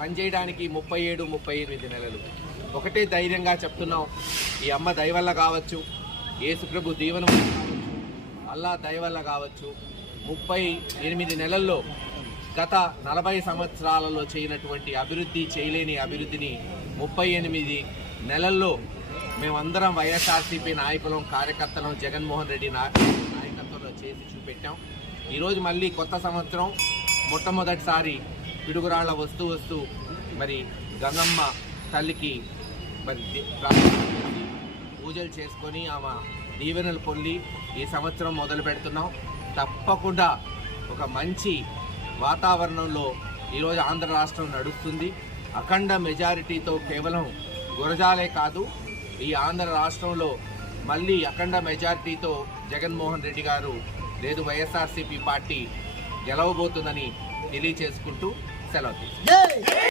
పనిచేయడానికి 37-38 నెలలు ఒకటే ధైర్యంగా చెప్తున్నాం. ఈ అమ్మ దయ వల్ల కావచ్చు, యేసుప్రభు దీవెన అల్లా దయ వల్ల కావచ్చు, 38 నెలల్లో గత 40 సంవత్సరాలలో చేయనటువంటి అభివృద్ధి, చేయలేని అభివృద్ధిని 38 నెలల్లో మేమందరం వైఎస్ఆర్సీపీ నాయకులం, కార్యకర్తలం, జగన్మోహన్ రెడ్డి నాయకత్వంలో చేసి చూపెట్టాం. ఈరోజు మళ్ళీ కొత్త సంవత్సరం మొట్టమొదటిసారి పిడుగురాళ్ల వస్తూ మరి గంగమ్మ తల్లికి మరి పూజలు చేసుకొని ఆమె దీవెనలు పొంది ఈ సంవత్సరం మొదలు పెడుతున్నాం. తప్పకుండా ఒక మంచి వాతావరణంలో ఈరోజు ఆంధ్ర రాష్ట్రం నడుస్తుంది. అఖండ మెజారిటీతో కేవలం గురజాలే కాదు, ఈ ఆంధ్ర రాష్ట్రంలో మళ్ళీ అఖండ మెజారిటీతో జగన్మోహన్ రెడ్డి గారు లేదు వైఎస్ఆర్సీపీ పార్టీ గెలవబోతుందని తెలియచేసుకుంటూ సెలవు.